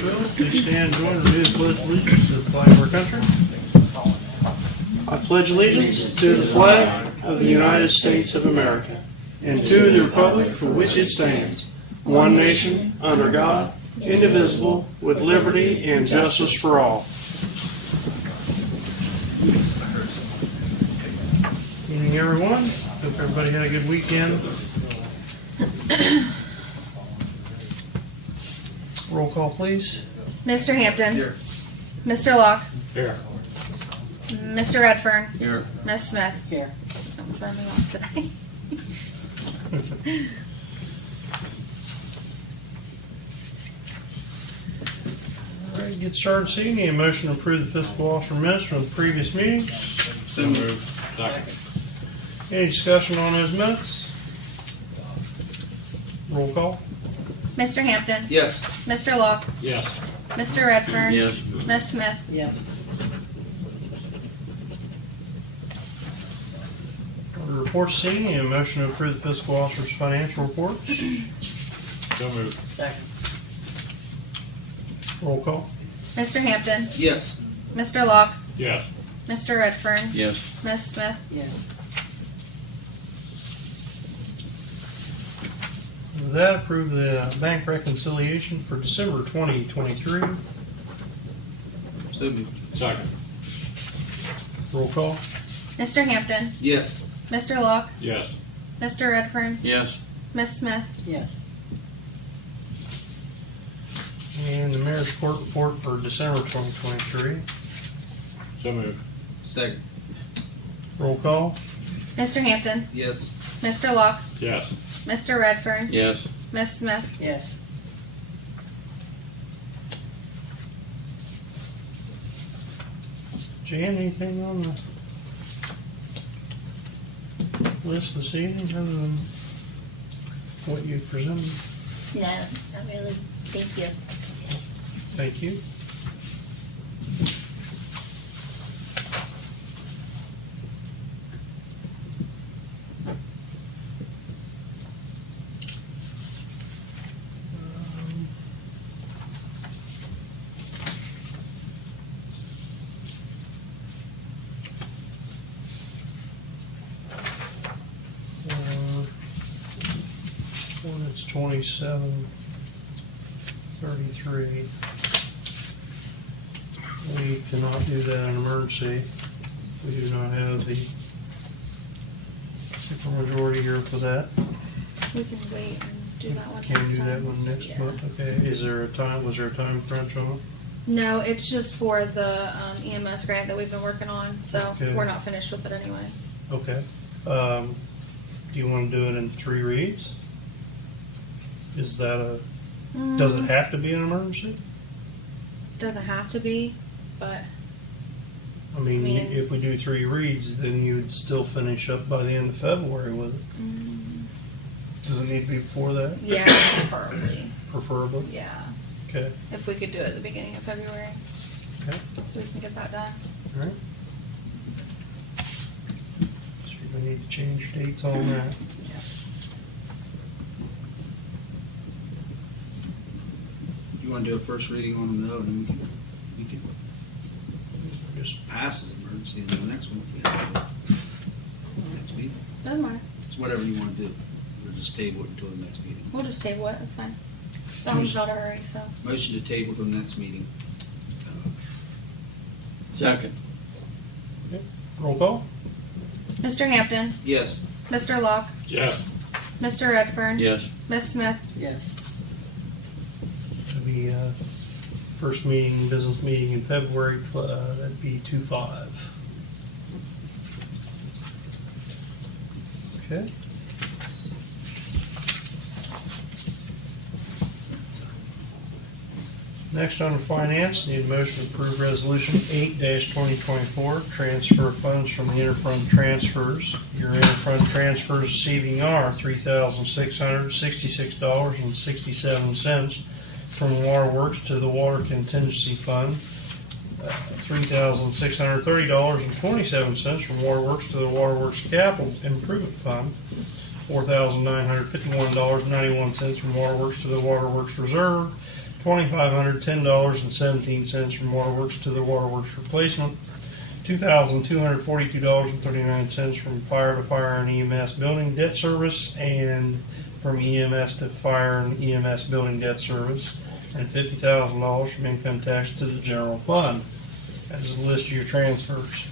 Crooksville. Please stand and join me in the pledge of allegiance to the flag of our country. I pledge allegiance to the flag of the United States of America and to the republic for which it stands, one nation, under God, indivisible, with liberty and justice for all. Evening, everyone. Hope everybody had a good weekend. Roll call, please. Mr. Hampton. Here. Mr. Locke. Here. Mr. Redfern. Here. Ms. Smith. Here. I'm burning off today. All right, get started this evening. A motion to approve the fiscal officer minutes from the previous meetings. So moved. Second. Any discussion on those minutes? Roll call. Mr. Hampton. Yes. Mr. Locke. Yes. Mr. Redfern. Yes. Ms. Smith. Yes. Under reports this evening, a motion to approve the fiscal officer's financial reports. So moved. Second. Roll call. Mr. Hampton. Yes. Mr. Locke. Yes. Mr. Redfern. Yes. Ms. Smith. Yes. With that, approve the bank reconciliation for December 2023. So moved. Second. Roll call. Mr. Hampton. Yes. Mr. Locke. Yes. Mr. Redfern. Yes. Ms. Smith. Yes. And the mayor's court report for December 2023. So moved. Second. Roll call. Mr. Hampton. Yes. Mr. Locke. Yes. Mr. Redfern. Yes. Ms. Smith. Yes. Jan, anything on the list this evening other than what you presented? No, not really. Thank you. Thank you. Ordinance 2733. We cannot do that in emergency. We do not have the supermajority here for that. We can wait and do that one Can we next do that time. one next Yeah. month? Okay. Is there a time? Was there a time crunch on it? No, it's just for the EMS grant that we've been working on, so Okay. we're not finished with it anyway. Okay. Do you want to do it in 3 reads? Is that a? Does it have to be an emergency? Doesn't have to be, but I mean, mean- if we do 3 reads, then you'd still finish up by the end of February with it. Does it need to be before that? yeah, preferably. Preferably? Yeah, Okay. if we could do it at the beginning of February, Okay. so we can get that done. All right. So we need to change dates on that. You want to do a first reading on them though, and then we can Just pass as emergency, and then the next one if we have to. Next meeting. Doesn't matter. It's whatever you want to do. We'll just table it until the next meeting. We'll just table it. That's fine. That one's not a hurry, so. Motion to table till the next meeting. Second. roll call. Mr. Hampton. Yes. Mr. Locke. Yes. Mr. Redfern. Yes. Ms. Smith. Yes. That'd be first meeting, business meeting in February. That'd be 2/5. Okay. Next on finance, need a motion to approve resolution 8-2024, transfer funds from the interfund transfers. Your interfund transfers receiving are $3,666.67 from Waterworks to the Water Contingency Fund, $3,630.27 from Waterworks to the Waterworks Capital Improvement Fund, $4,951.91 from Waterworks to the Waterworks Reserve, $2,510.17 from Waterworks to the Waterworks replacement, $2,242.39 from fire to fire and EMS building debt service, and from EMS to fire and EMS building debt service, and $50,000 from income tax to the general fund. That is a list of your transfers.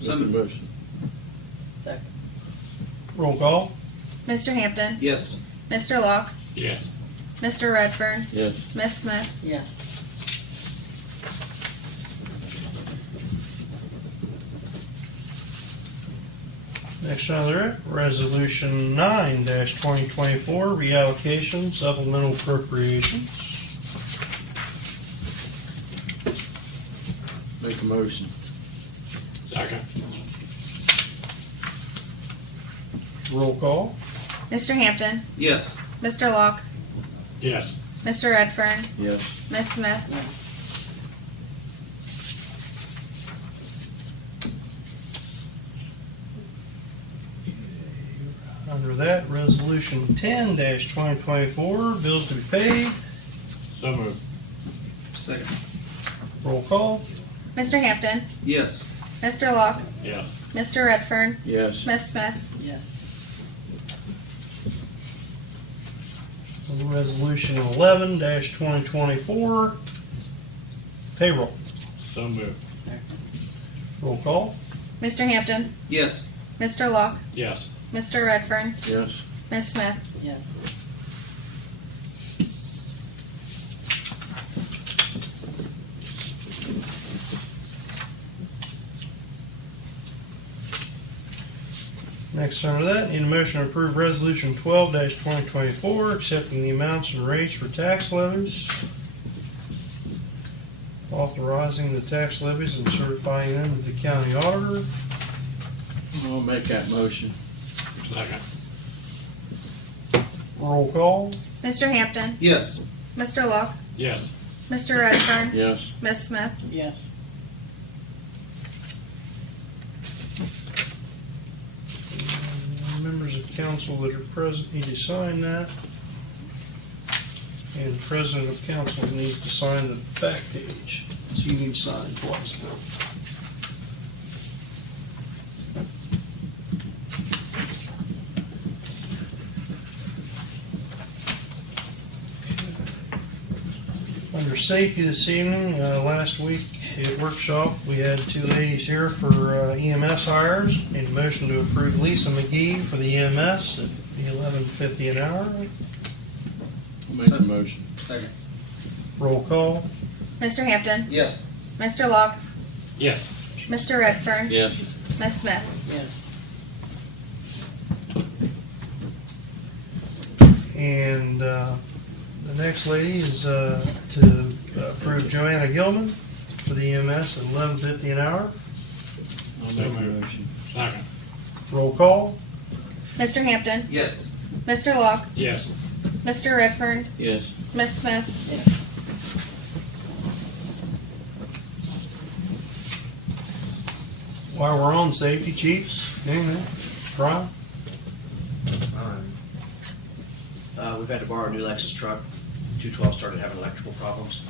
Make the motion. Second. Roll call. Mr. Hampton, Yes. Mr. Locke, Yes. Mr. Redfern, Yes. Miss Smith. Yes. Next under it, Resolution 9-2024, reallocation supplemental appropriations. Make a motion. Second. Roll call. Mr. Hampton, Yes. Mr. Locke, Yes. Mr. Redfern, Yes. Miss Smith. Yes. Under that, Resolution 10-2024, bills to be paid. So moved. Second. Roll call. Mr. Hampton, Yes. Mr. Locke, Yes. Mr. Redfern, Yes. Miss Smith. Yes. Resolution 11-2024, payroll. So moved. Second. Roll call. Mr. Hampton, Yes. Mr. Locke, Yes. Mr. Redfern, Yes. Miss Smith. Yes. Next under that, need a motion to approve Resolution 12-2024, accepting the amounts and rates for tax levies, authorizing the tax levies and certifying them to the county auditor. I'll make that motion. Second. Roll call. Mr. Hampton, Yes. Mr. Locke, Yes. Mr. Redfern, Yes. Miss Smith. Yes. Members of council that are present need to sign that. And the president of council needs to sign the back page. So you need to sign twice, Bill. Under safety this evening, last week at workshop, we had two ladies here for EMS hires. Need a motion to approve Lisa McGee for the EMS at $11.50 an hour. I'll make the motion. Second. Roll call. Mr. Hampton, Yes. Mr. Locke, Yes. Mr. Redfern, Yes. Miss Smith. Yes. And the next lady is to approve Joanna Gilman for the EMS at $11.50 an hour. I'll make the motion. Second. Roll call. Mr. Hampton, Yes. Mr. Locke, Yes. Mr. Redfern, Yes. Miss Smith. Yes. While we're on safety, chiefs, anything? Brian? We've had to borrow a new Lexus truck. 212 started having electrical problems.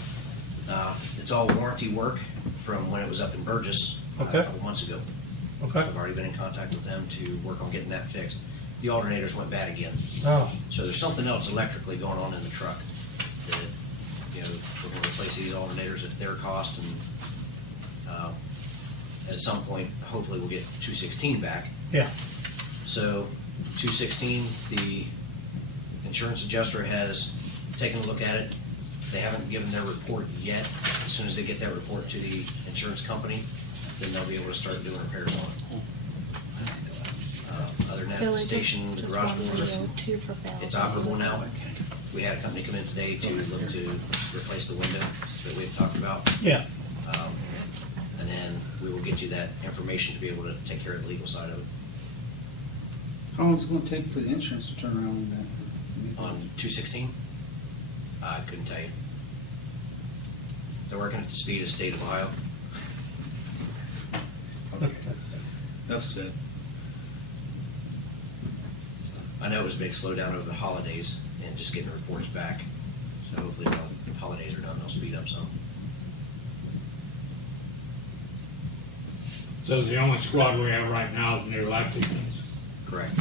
It's all warranty work from when it was up in Burgess a Okay. couple months ago. Okay. I've already been in contact with them to work on getting that fixed. The alternators went bad again. Oh, So there's something else electrically going on in the truck that, we're going to replace these alternators at their cost, and at some point, hopefully we'll get 216 back. yeah. So 216, the insurance adjuster has taken a look at it. They haven't given their report yet. As soon as they get that report to the insurance company, then they'll be able to start doing repairs on it. Other than that, the station, the garage doors, it's operable now. We had a company come in today to look to replace the window that we had talked about. Yeah. And then we will get you that information to be able to take care of the legal side of it. How long is it gonna take for the insurance to turn around on that? On 216? I couldn't tell you. They're working at the speed of the state of Ohio. Okay. Enough said. I know it was a big slowdown over the holidays, and just getting the reports back. So hopefully when the holidays are done, they'll speed up some. So the only squad we have right now is new elected ones. Correct.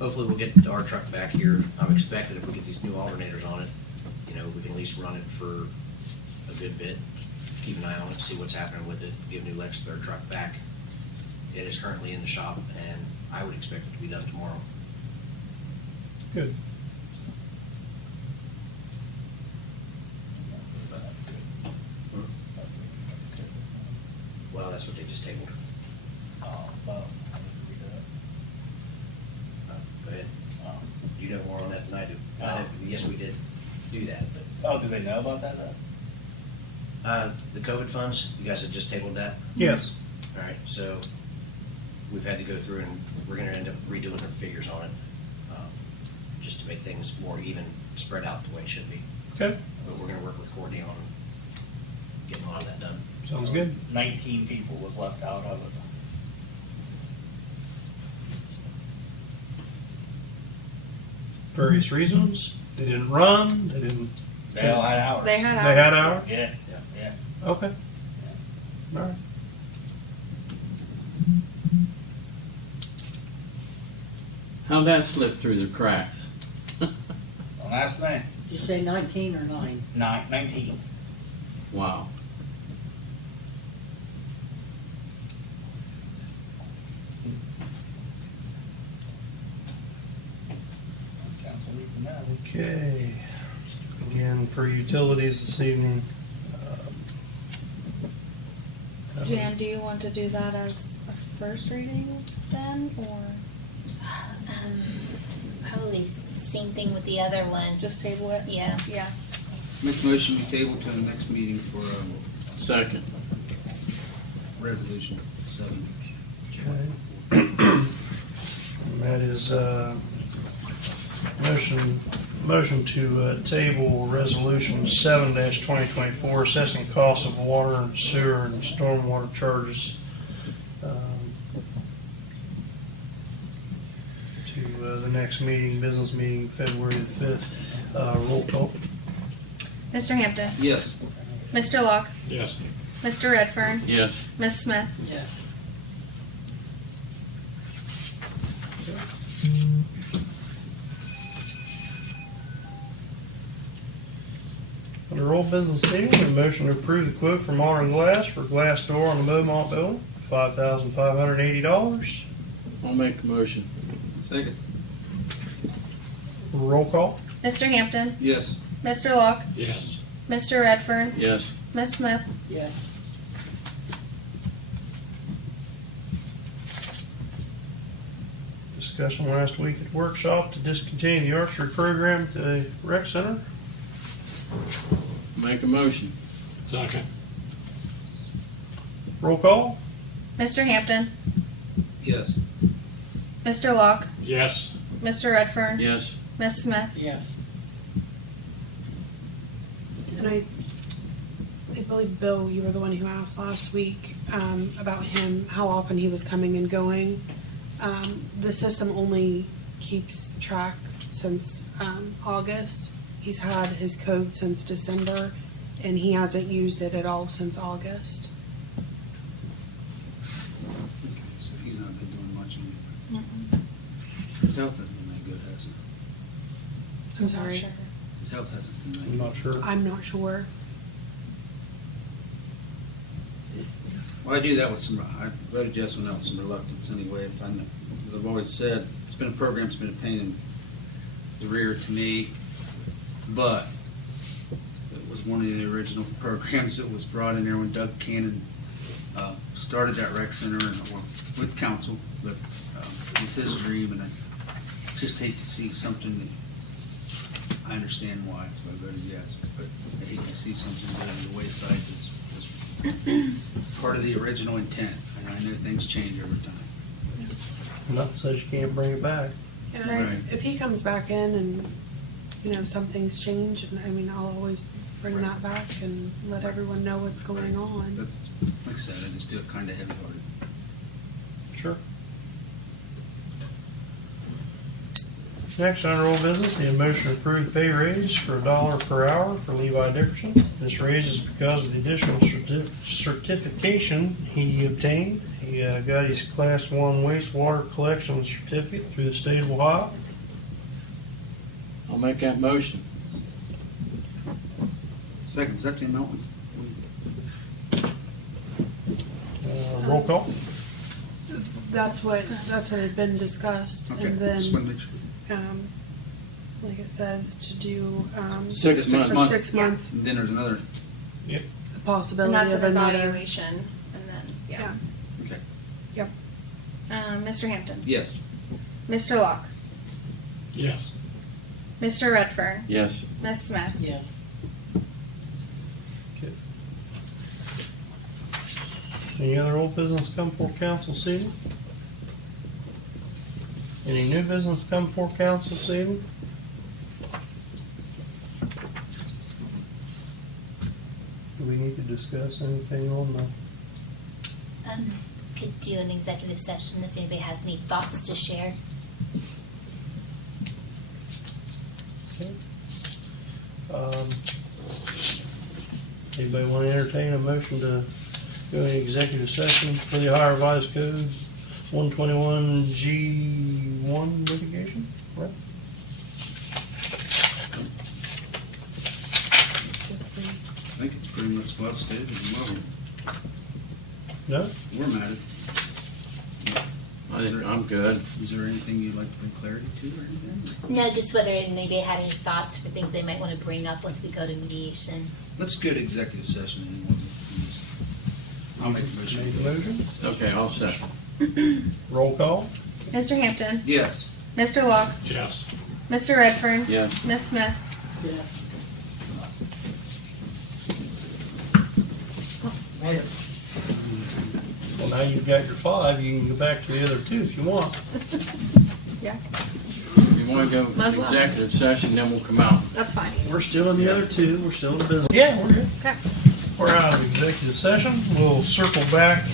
Hopefully we'll get our truck back here. I'm expecting if we get these new alternators on it, you know, we can at least run it for a good bit. Keep an eye on it, see what's happening with it, give New Lex their truck back. It is currently in the shop, and I would expect it to be done tomorrow. Good. Well, that's what they just tabled. Go ahead. You know more on that than I do. Yes, we did do that, but. Oh, do they know about that though? The COVID funds, you guys had just tabled that? Yes. All right, so we've had to go through and we're gonna end up redoing the figures on it, just to make things more even, spread out the way it should be. Okay. But we're gonna work with Courtney on getting a lot of that done. Sounds good. 19 people was left out of it. Various reasons. They didn't run. They didn't. They all had hours. They had They had hours. hours. Yeah, yeah. Okay. All right. How'd that slip through the cracks? Don't ask me. Did you say 19 or 9? 19. Wow. Council needs to know. Okay. Again, for utilities this evening. Jan, do you want to do that as a first reading then, or Probably same thing with the other one. just table it? Yeah. Yeah. Make a motion to table to the next meeting for Second. resolution 7. Okay. And that is motion to table resolution 7-2024, assessing costs of water and sewer and stormwater charges to the next meeting, business meeting, February the 5th. Roll call. Mr. Hampton, Yes. Mr. Locke, Yes. Mr. Redfern, Yes. Ms. Smith. Yes. Under old business meeting, a motion to approve the quote from Modern Glass for glass door on the Beaumont building, $5,580. I'll make the motion. Second. Roll call. Mr. Hampton, Yes. Mr. Locke, Yes. Mr. Redfern, Yes. Ms. Smith. Yes. Discussion last week at workshop to discontinue the archery program at the rec center. Make a motion. Second. Roll call. Mr. Hampton, Yes. Mr. Locke, Yes. Mr. Redfern, Yes. Ms. Smith. Yes. And I believe, Bill, you were the one who asked last week about him, how often he was coming and going. The system only keeps track since August. He's had his code since December, and he hasn't used it at all since August. Okay, so he's not been doing much. His health hasn't been that good, has it? I'm sorry. Sure. His health hasn't been that I'm good. not sure. I'm not sure. Well, I do that with some, I voted yes on that with some reluctance anyway. As I've always said, it's been a program that's been a pain in the rear to me, but it was one of the original programs that was brought in there when Doug Cannon started that rec center and with council, but it was his dream, and I just hate to see something that I understand why, so I voted yes, but I hate to see something that on the wayside that's part of the original intent, and I know things change over time. Nothing says you can't bring it back. And Right. if he comes back in and, some things change, and I'll always bring Right. that back and let everyone know what's going on. That's, like I said, I just do it kind of heavy-hearted. Sure. Next, under old business, the motion to approve pay raise for $1 per hour for Levi Dickerson. This raise is because of the additional certification he obtained. He got his Class 1 wastewater collection certificate through the state of Ohio. I'll make that motion. Second, is that the amount? Roll call. That's what had been discussed, Okay, and then, just wanted to make sure. like it says, to do, 6 6 months. a months. 6-month And then there's another, And possibility that's of an another. evaluation, and then, Yeah, okay, Mr. Hampton, yes. Mr. Locke, Yes. Mr. Redfern, Yes. Ms. Smith. Yes. Any other old business come before council this evening? Any new business come before council this evening? Do we need to discuss anything on the, Could do an executive session if anybody has any thoughts to share. anybody want to entertain a motion to go into executive session for the Ohio Revised Code 121G1 litigation? Right? I think it's pretty much well stated at the moment. No? We're mad. I'm good. Is there anything you'd like to bring clarity to or anything? No, just whether anybody had any thoughts for things they might want to bring up once we go to mediation. Let's go to executive session and I'll make a motion. Make a motion? Okay, I'll second. Roll call? Mr. Hampton, Yes. Mr. Locke, Yes. Mr. Redfern, Yes. Ms. Smith. Yes. Well, now you've got your 5, you can go back to the other 2 if you want. Yeah, You want to go Might as well. executive session, then we'll come out. that's fine. We're still in the other 2, we're still in business. Yeah, we're good. Okay. We're out of executive session. We'll circle back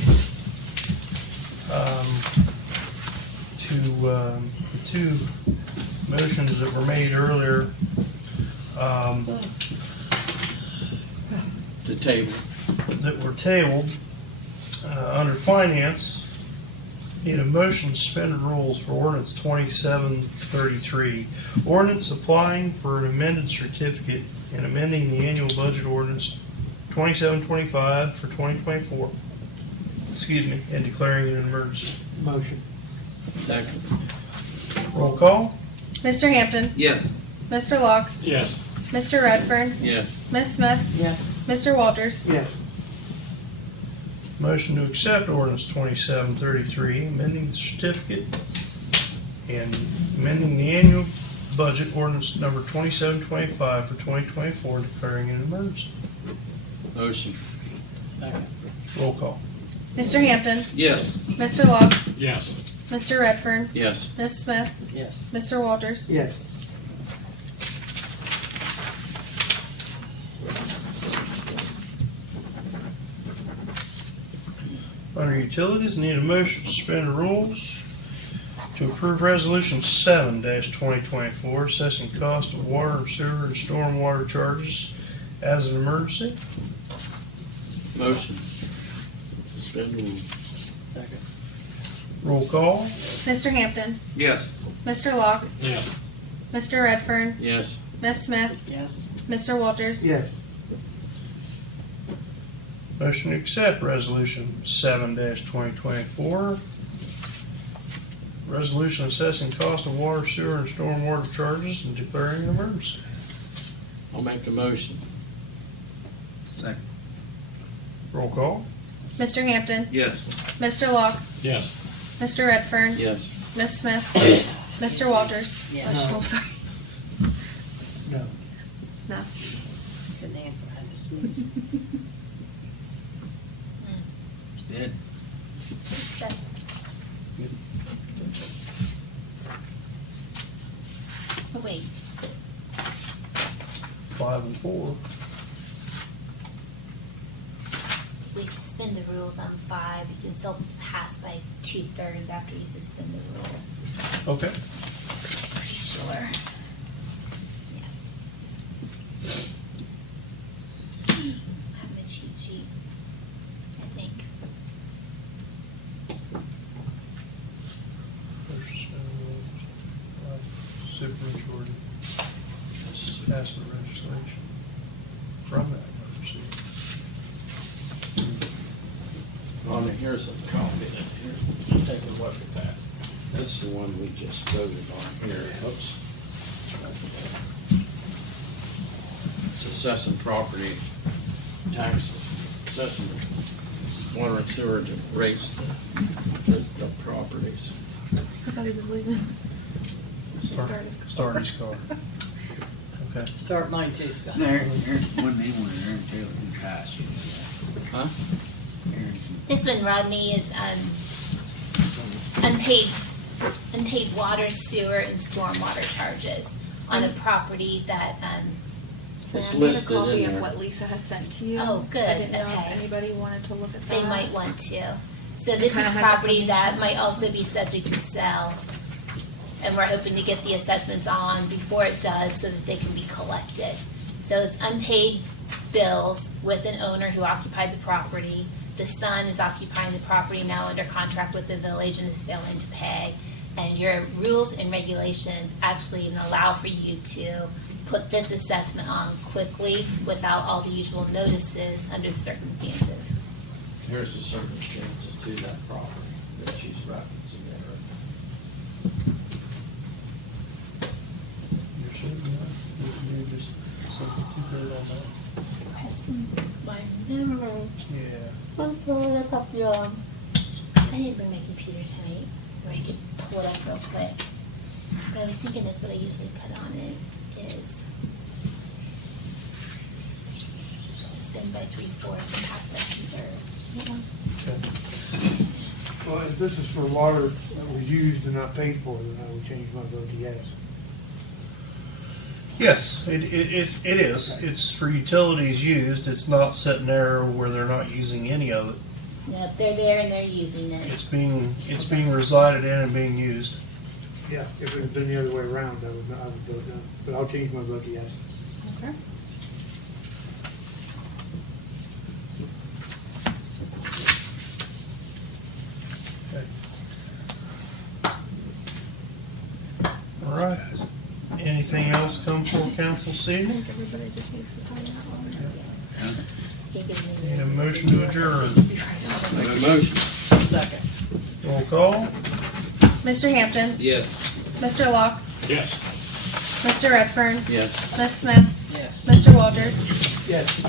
to the 2 motions that were made earlier. The table. That were tabled under finance. Need a motion to suspend rules for ordinance 2733. Ordinance applying for an amended certificate and amending the annual budget ordinance 2725 for 2024. Excuse me, and declaring it an emergency. Motion. Second. Roll call? Mr. Hampton, Yes. Mr. Locke, Yes. Mr. Redfern, Yes. Ms. Smith, Yes. Mr. Walters. Yes. Motion to accept ordinance 2733, amending the certificate and amending the annual budget ordinance number 2725 for 2024, declaring an emergency. Motion. Second. Roll call. Mr. Hampton, Yes. Mr. Locke, Yes. Mr. Redfern, Yes. Ms. Smith, Yes. Mr. Walters. Yes. Under utilities, need a motion to suspend the rules to approve resolution 7-2024, assessing cost of water and sewer and stormwater charges as an emergency. Motion. Suspend rules. Second. Roll call. Mr. Hampton, Yes. Mr. Locke, Yes. Mr. Redfern, Yes. Ms. Smith, Yes. Mr. Walters. Yes. Motion to accept resolution 7-2024. Resolution assessing cost of water, sewer, and stormwater charges and declaring an emergency. I'll make a motion. Second. Roll call. Mr. Hampton, Yes. Mr. Locke, Yes. Mr. Redfern, Yes. Ms. Smith, Mr. Walters. Yes. Oh, sorry. No. No. Couldn't answer. I had to sneeze. Dead. Step. Oh, wait, 5 and 4. we suspended suspend the rules on 5, you can still pass by 2/3 after you suspend the rules. Okay. Pretty sure. Yeah. I have a cheat sheet, I think. Supermajority. Let's pass the legislation from that emergency. Well, here's a copy. Here, take a look at that. This is the one we just voted on here. Oops. It's assessing property taxes, assessing water and sewer rates, the properties. I thought he was leaving. Start his car. Okay. Start mine too, Scott. There's one name on there, and tell who tries to. Huh? This one, Rodney, is unpaid water, sewer, and stormwater charges on a property that, It's I made a listed copy in of there. what Lisa had sent to you. Oh, good, I didn't know if okay. anybody wanted to look at that. they might want to. So this kinda is has property that information. might also be subject to sell. And we're hoping to get the assessments on before it does so that they can be collected. So it's unpaid bills with an owner who occupied the property. The son is occupying the property now under contract with the village and is failing to pay. And your rules and regulations actually allow for you to put this assessment on quickly without all the usual notices under the circumstances. Here's the circumstances to that property that she's referencing there. You're sure you just something 2/3 on that? Where's my memory? Yeah. I didn't bring my computer tonight, where I could pull it up real quick. But I was thinking that's what I usually put on it, is suspend by 3/4 and pass by 2/3. Okay. Well, if this is for water that was used and not paid for, then I would change my vote to yes. Yes, it is. It's for utilities used. It's not sitting there where they're not using any of it. Nope, they're there and they're using it. It's being resided in and being used. Yeah, if it had been the other way around, I would vote no, but I'll change my vote to yes. Okay. Okay. All right. Anything else come for council I seat? think everybody just needs to sign that one. Need a motion to adjourn. Have a motion. Second. Roll call. Mr. Hampton, Yes. Mr. Locke, Yes. Mr. Redfern, Yes. Ms. Smith, Yes. Mr. Walters, Yes.